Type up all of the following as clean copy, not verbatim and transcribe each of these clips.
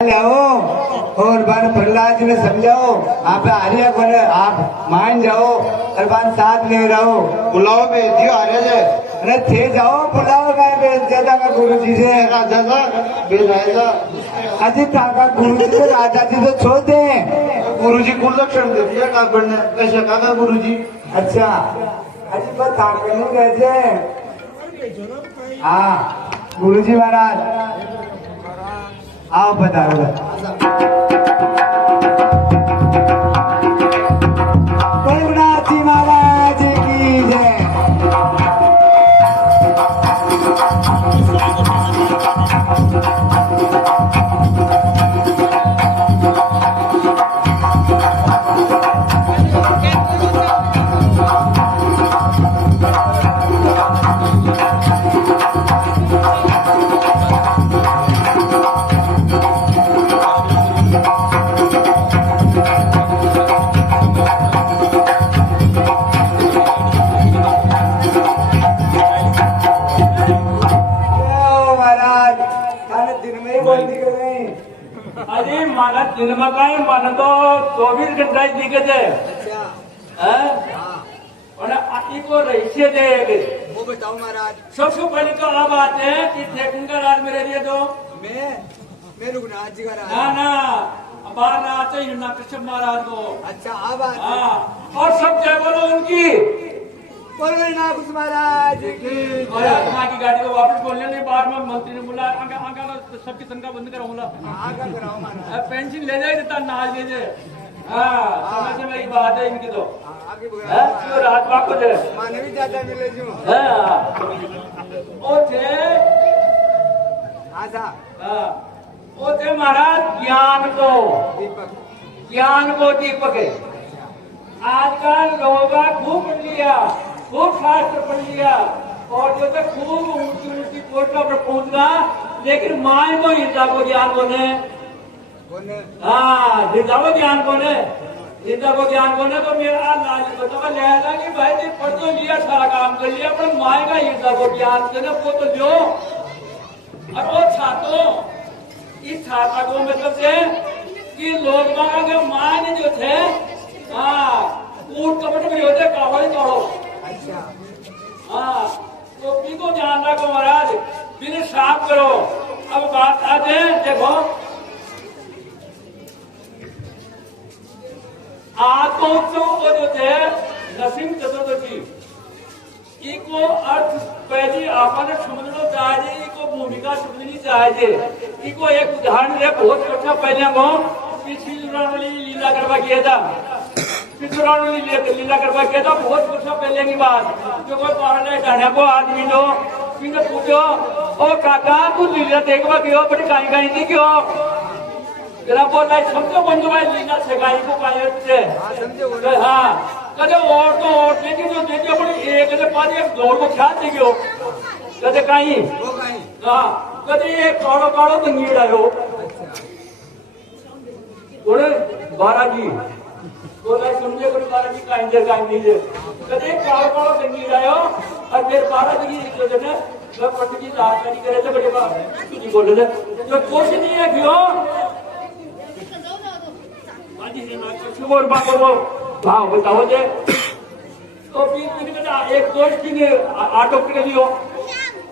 लाओ और बार प्रहलाद जी ने समझाओ। आप आर्य को आप मान जाओ और बार साथ ले रहो। बुलाओ भेज दियो आर्य जी। अरे थे जाओ बुलाओ मैं भेज देता मैं गुरु जी से। राजा सा भेजाएगा अजी काका गुरु जी से राजा जी तो छोड़ दे। गुरु जी को लक्षण दे दिया कागड़ ने कैसे काका गुरु जी। अच्छा अजी बस ताकत नहीं रहते। हाँ गुरु जी महाराज आओ बताओ। रघुनाथ जी महाराज की जय। अरे माना दिन में कहीं माना तो 24 घंटा ही दिखे थे। और आती को रहीसे दे वो बताओ महाराज। सबसे पहले तो अब आते हैं कि ठेकुन का राज मेरे लिए तो मैं रघुनाथ जी का राज। ना बाहर ना आते ही ना कृष्ण महाराज को। अच्छा अब हाँ और सब जय बोलो उनकी। बोलो ना कुछ महाराज की। और आत्मा की गाड़ी को वापस बोलने नहीं। बाहर में मंत्री ने बोला आगा सबकी तनख्वाह बंद कराऊंगा। आगे कराओ महाराज। पेंशन ले जाए देता नाज ले जाए। हाँ समझ में ये बात है इनकी तो। आगे क्यों रात बात को दे माने भी ज्यादा मिले जो। ओ थे आजा ओ थे महाराज ज्ञान को दीपक है। आजकल लोग खूब पढ़ लिया खूब शास्त्र पढ़ लिया और जो है खूब ऊंची पोस्ट पर पहुंचना लेकिन माए को हिंसा को ज्ञान कोने। हाँ हिंसा को ज्ञान कोने हिंसा को ज्ञान कोने। तो मेरा लाल बताओ लिया कि भाई जी पढ़ तो लिया सारा काम कर लिया पर माए का हिंसा को ज्ञान देना वो तो जो। और वो छात्रों इस छात्रा को मतलब से कि लोग के माए ने जो थे ऊट कपट में होते कावड़ी तोड़ो। अच्छा हाँ तो पी को ध्यान रखो महाराज फिर साफ करो। अब बात आते हैं देखो आत्मोत्सव को जो थे नरसिंह चतुर्दशी इको अर्थ पहली आपने समझना चाहिए। इको भूमिका समझनी चाहिए। इको एक उदाहरण है बहुत अच्छा पहले को वाली लीला करवा किया था। लीला करवा किया था बहुत वर्षों पहले की बात। जो कोई पहाड़ ढाने को आदमी लो फिर पूछो ओ काका तू लीला देखवा क्यों बड़ी कहीं कहीं थी क्यों जरा बोल रहा है समझो बंधु भाई लीला सिखाई को कहीं। हाँ कदे और तो और लेकिन जो देखिए बड़ी एक पास एक दौड़ को ख्याल देखियो कदे कहीं। हाँ कदे एक काड़ो काड़ो तो नीड़ आयो बोले 12 जी बोला समझे कोई 12 जी का इंजर का नहीं है कदे काड़ो काड़ो तो नीड़ आयो और फिर 12 जी की जो है मैं पट की जानकारी करे थे बड़े बात जी बोले थे जो कुछ नहीं है क्यों और बात करो भाव बताओ जे तो फिर एक दोस्त की ने ऑटो कर लियो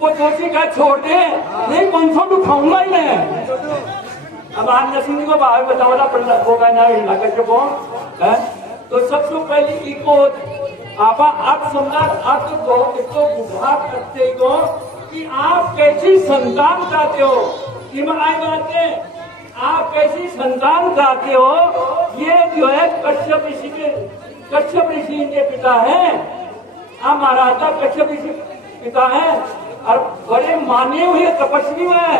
वो दोषी का छोड़ दे नहीं 500 उठाऊंगा ही मैं। अब आज नसीब को बाहर बताओ ना पड़ होगा ना लगा के तो सबसे पहले इको आप अर्थ समझा अर्थ को इसको बुझा करते हो कि आप कैसी संतान चाहते हो। आई बात है आप कैसी संतान चाहते हो। ये जो है कश्यप ऋषि इनके पिता है। महाराजा कश्यप ऋषि पिता है और बड़े माने हुए तपस्वी है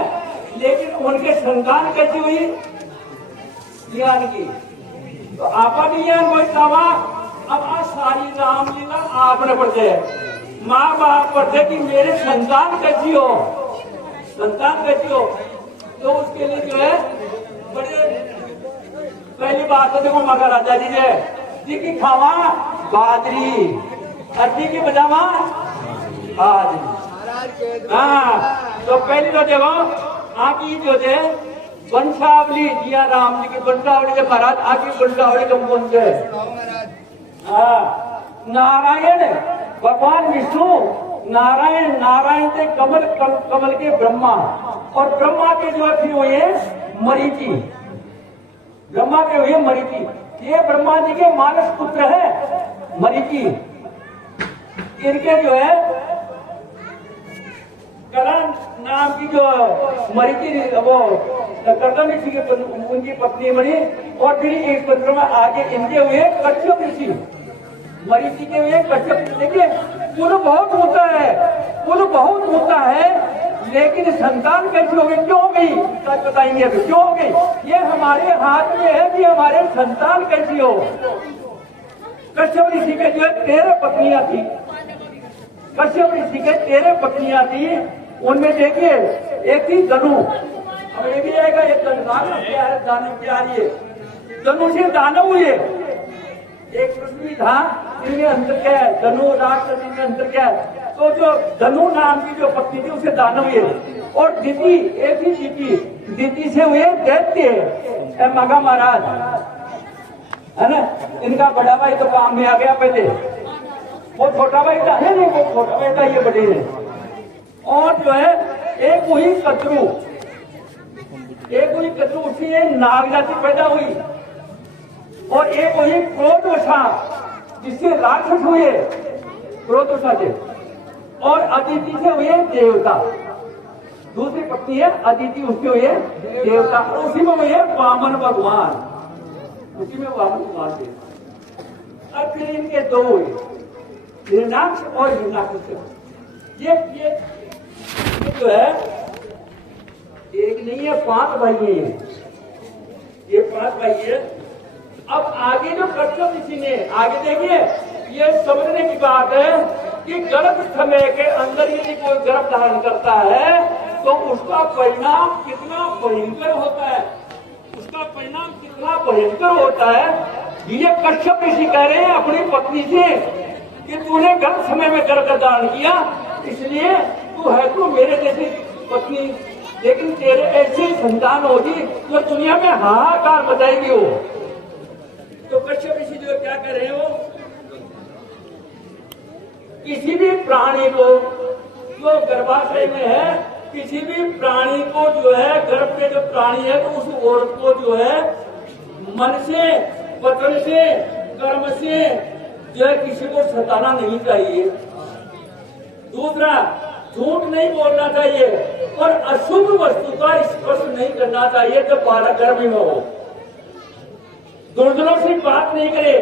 लेकिन उनके संतान कैसी हुई ज्ञान की। तो आपा भी ज्ञान बतावा। अब आज सारी रामलीला आपने पढ़ते है माँ बाप पढ़ते कि मेरे संतान कैसी हो तो उसके लिए जो है बड़े पहली बात तो देखो महाराजा जी की खावा बाजरी सर्दी की बजावा बाजरी। हाँ तो पहली तो देखो आप ये जो थे वंशावली जिया राम जी की वंशावली के महाराज आगे वंशावली कम कौन से हाँ नारायण भगवान विष्णु नारायण नारायण से कमल कमल के ब्रह्मा और ब्रह्मा के जो फिर हुए मरीचि ब्रह्मा के हुए मरीचि ये ब्रह्मा जी के मानस पुत्र है मरीचि इनके जो है कला नाम की जो मरीचि वो कर्दम ऋषि की उनकी पत्नी बनी और फिर एक पुत्र में आगे इनके हुए कश्यप ऋषि मरीचि के हुए कश्यप देखिए कुल बहुत होता है कुल बहुत होता है लेकिन संतान कैसी हो गई क्यों हो गई सच बताएंगे अभी क्यों हो गई ये हमारे हाथ में है कि हमारे संतान कैसी हो कश्यप ऋषि के जो है 13 पत्नियां थी कश्यप ऋषि के 13 पत्नियां थी उनमें देखिए एक थी धनु अब ये भी आएगा एक दानव प्यार ये धनु से दानव हुए एक पृथ्वी था इनमें अंतर क्या है धनु राक्षस इनमें अंतर क्या है तो जो धनु नाम की जो पत्नी थी उसे दानव हुए और दिति एक ही दिति से हुए दैत्य मगा महाराज है ना इनका बड़ा भाई तो काम में आ गया पहले वो छोटा भाई था है नहीं वो छोटा भाई था ये बड़े है और जो है एक हुई कतरू उसी नाग जाति पैदा हुई और एक हुई क्रोधवशा जिससे राक्षस हुए क्रोधवशा से और अदिति से हुए देवता दूसरी पत्नी है अदिति उसके हुए देवता और उसी में हुए वामन भगवान उसी में वामन भगवान थे अब फिर इनके दो हुए हिरणाक्ष और हिरणाक्ष ये जो है एक नहीं है 5 भाई है ये 5 भाई है अब आगे जो कश्यप ऋषि ने आगे देखिए ये समझने की बात है कि गर्भ समय के अंदर यदि कोई गर्भ धारण करता है तो उसका परिणाम कितना भयंकर होता है उसका परिणाम कितना भयंकर होता है ये कश्यप ऋषि कह रहे हैं अपनी पत्नी से कि तूने गर्भ समय में गर्भ धारण किया इसलिए तू है तो मेरे जैसी पत्नी लेकिन तेरे ऐसी संतान होगी जो दुनिया में हाहाकार बजाएगी हो तो कश्यप ऋषि जो क्या कर रहे हो किसी भी प्राणी को जो गर्भाशय में है किसी भी प्राणी को जो है गर्भ के जो प्राणी है तो उस औरत को जो है मन से वचन से कर्म से जो है किसी को सताना नहीं चाहिए दूसरा झूठ नहीं बोलना चाहिए और अशुभ वस्तु का स्पर्श नहीं करना चाहिए जब बालक गर्भ में हो दुर्जनों से बात नहीं करे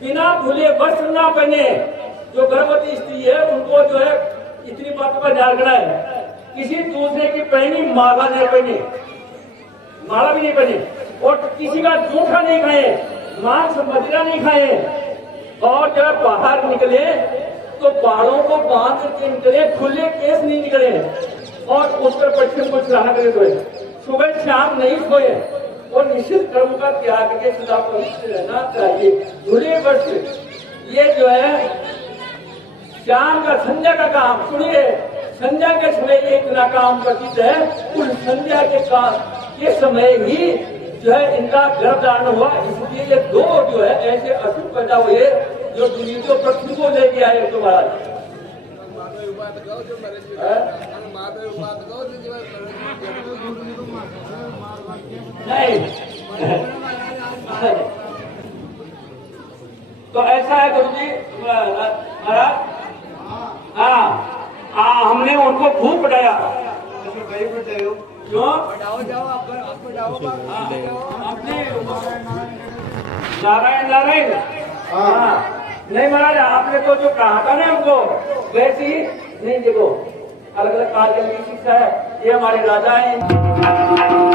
बिना धुले वस्त्र ना पहने जो गर्भवती स्त्री है उनको जो है इतनी बातों का ध्यान रखना है किसी दूसरे की पहनी माला नहीं पहने माला भी नहीं पहने और किसी का जूठा नहीं खाए मांस मदिरा नहीं खाए और जब बाहर निकले तो बालों को बांध के निकले खुले केस नहीं निकले और उत्तर पश्चिम को चलाना करे सोए सुबह शाम नहीं सोए और निश्चित कर्म का त्याग के सदा पवित्र रहना चाहिए धुले वस्त्र ये जो है शाम का संध्या का काम सुनिए संध्या के समय एक ना काम प्रतीत है उस संध्या के काम के समय ही जो है इनका गर्भधारण हुआ इसलिए ये दो जो है ऐसे अशुभ पैदा हुए जो दुनिया को पृथ्वी को लेके आए तो महाराज नहीं तो ऐसा है गुरु जी महाराज हाँ हमने उनको खूब पढ़ाया क्यों आपने नारायण नारायण हाँ नहीं महाराज आपने तो जो कहा था ना हमको वैसे ही नहीं देखो अलग अलग कार्य की शिक्षा है ये हमारे राजा हैं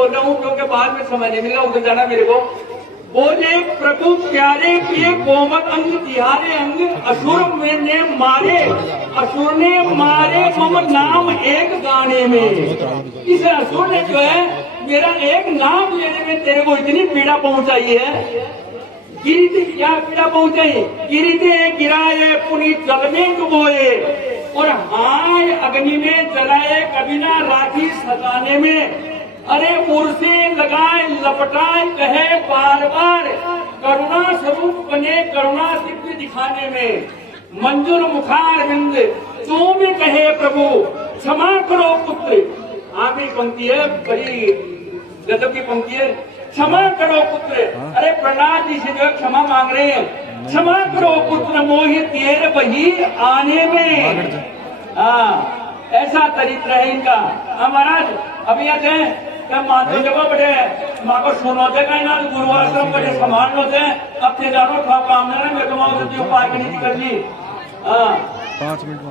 बोल रहा हूँ क्योंकि बाद में समय नहीं मिला उधर जाना मेरे को। बोले प्रभु प्यारे किए कोमल अंग तिहारे अंग असुर में ने मारे, असुर ने मारे मम नाम एक गाने में। इस असुर ने जो है मेरा एक नाम लेने में तेरे को इतनी पीड़ा पहुंचाई है। गिरी क्या पीड़ा पहुंचाई? गिरी गिराए पुनीत जल में डुबोए और हाय अग्नि में जलाए कभी ना राखी सताने में। अरे उर्से लगाए लपटाए कहे बार बार करुणा स्वरूप बने करुणा दिव्य दिखाने में। मंजुर मुखार बिंद जो में कहे प्रभु क्षमा करो पुत्र। आखिरी पंक्ति है, बड़ी गजब की पंक्ति है, क्षमा करो पुत्र। अरे प्रहलाद जी से जो क्षमा मांग रहे हैं, क्षमा करो पुत्र मोहि तेर वही आने में। हाँ ऐसा चरित्र है इनका। महाराज अभी आते हैं मानो जगह बड़े माँ को सुनोते का ना गुरुवाश्रम बड़े समान होते हैं। अब ते जानो था काम ना मैं कमाओ उपाय की नीति कर ली। 5 मिनट में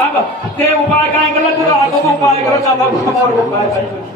अब ते उपाय का गलत तो आगो को उपाय करो, ज्यादा उपाय करो।